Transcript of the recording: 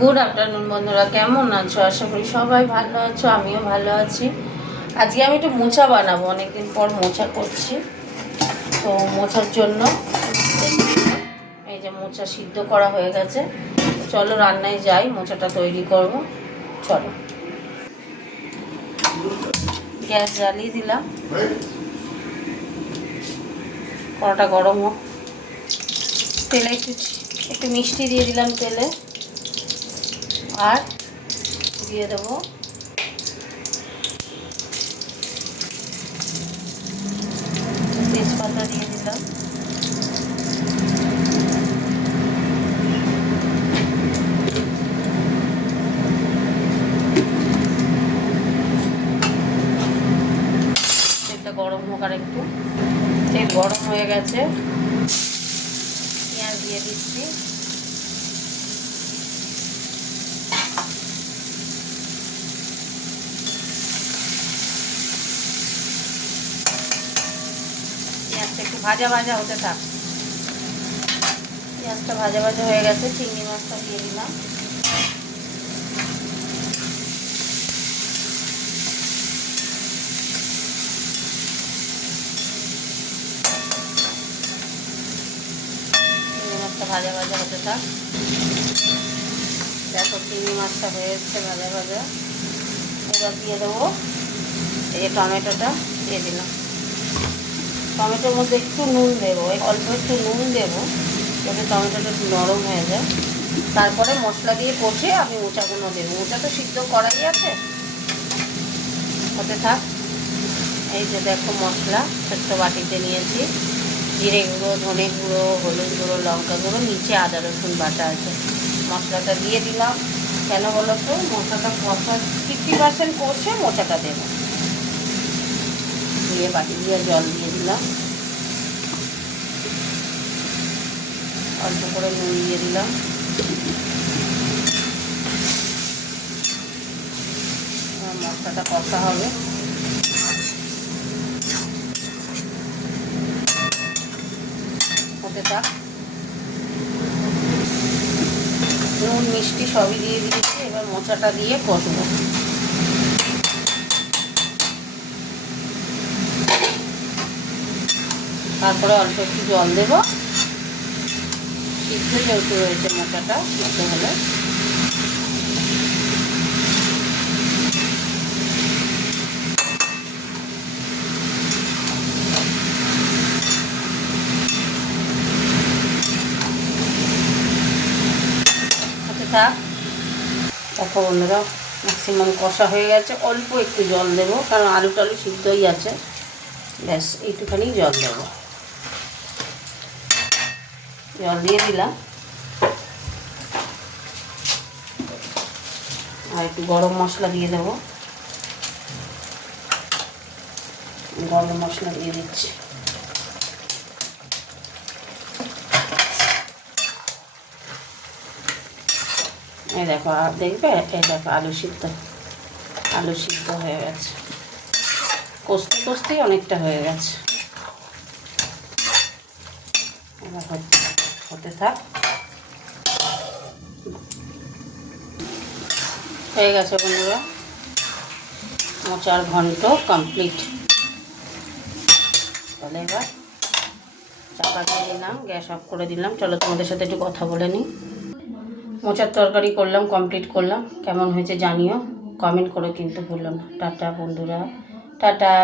Good afternoon বন্ধুরা, কেমন আছো? আশা করি সবাই ভালো আছো, আমিও ভালো আছি। আজকে আমি একটু মোচা বানাবো, অনেকদিন পর মোচা করছি। তো মোচার জন্য এই যে মোচা সিদ্ধ করা হয়ে গেছে। চলো রান্নায় যাই, মোচাটা তৈরি করব। চলো, গ্যাস জ্বালিয়ে দিলাম, কড়াটা গরম হোক। তেলে একটু মিষ্টি দিয়ে দিলাম তেলে, আর দিয়ে দেবো তেজপাতা, দিয়ে দিলাম তেলটা গরম হোক। আর একটু তেল গরম হয়ে গেছে, পেঁয়াজ দিয়ে দিচ্ছি। পেঁয়াজটা একটু ভাজা ভাজা হতে থাক। পেঁয়াজটা ভাজা ভাজা হয়ে গেছে, চিংড়ি মাছটা দিয়ে দিলাম। চিংড়ি মাছটা ভাজা ভাজা হতে থাক। দেখো চিংড়ি মাছটা হয়ে এসছে ভাজা ভাজা। এবার দিয়ে দেবো এই যে টমেটোটা দিয়ে দিলাম। টমেটোর মধ্যে একটু নুন দেবো, অল্প একটু নুন দেবো যাতে টমেটোটা একটু নরম হয়ে যায়। তারপরে মশলা দিয়ে কষে আমি মোচাগুলো দেবো। মোচা তো সিদ্ধ করাই আছে, হতে থাক। এই যে দেখো মশলা ছোট্ট বাটিতে নিয়েছি। জিরে গুঁড়ো, ধনে গুঁড়ো, হলুদ গুঁড়ো, লঙ্কা গুঁড়ো, নিচে আদা রসুন বাটা আছে। মশলাটা দিয়ে দিলাম। কেন বলো তো, মশলাটা কষা 50% কষে মোচাটা দেবো। দিয়ে বাটি দিয়ে জল দিয়ে দিলাম, অল্প করে নুন দিয়ে দিলাম। মশলাটা কষা হবে। হতে থাক। নুন মিষ্টি সবই দিয়ে দিয়েছি, এবার মোচাটা দিয়ে কষবো। তারপরে অল্প একটু জল দেবো, সিদ্ধ যেহেতু রয়েছে মোচাটা, সিদ্ধ হলে। থাক। দেখো বন্ধুরা, ম্যাক্সিমাম কষা হয়ে গেছে। অল্প একটু জল দেবো, কারণ আলু টালু সিদ্ধই আছে। ব্যাস এইটুখানি জল দেবো। জল দিয়ে দিলাম। আর একটু গরম মশলা দিয়ে দেবো। গরম মশলা দিয়ে দিচ্ছি। এই দেখো, আর দেখবে, এই দেখো আলু সিদ্ধ হয়ে গেছে। কষতে কষতেই অনেকটা হয়ে গেছে। এবার হতে থাক। হয়ে গেছে বন্ধুরা, মোচার ঘন্ট কমপ্লিট। তাহলে এবার চাপা দিয়ে দিলাম, গ্যাস অফ করে দিলাম। চলো তোমাদের সাথে একটু কথা বলে নিই। মোচার তরকারি করলাম, কমপ্লিট করলাম। কেমন হয়েছে জানিও, কমেন্ট করে কিন্তু ভুলো না। টাটা বন্ধুরা, টাটা।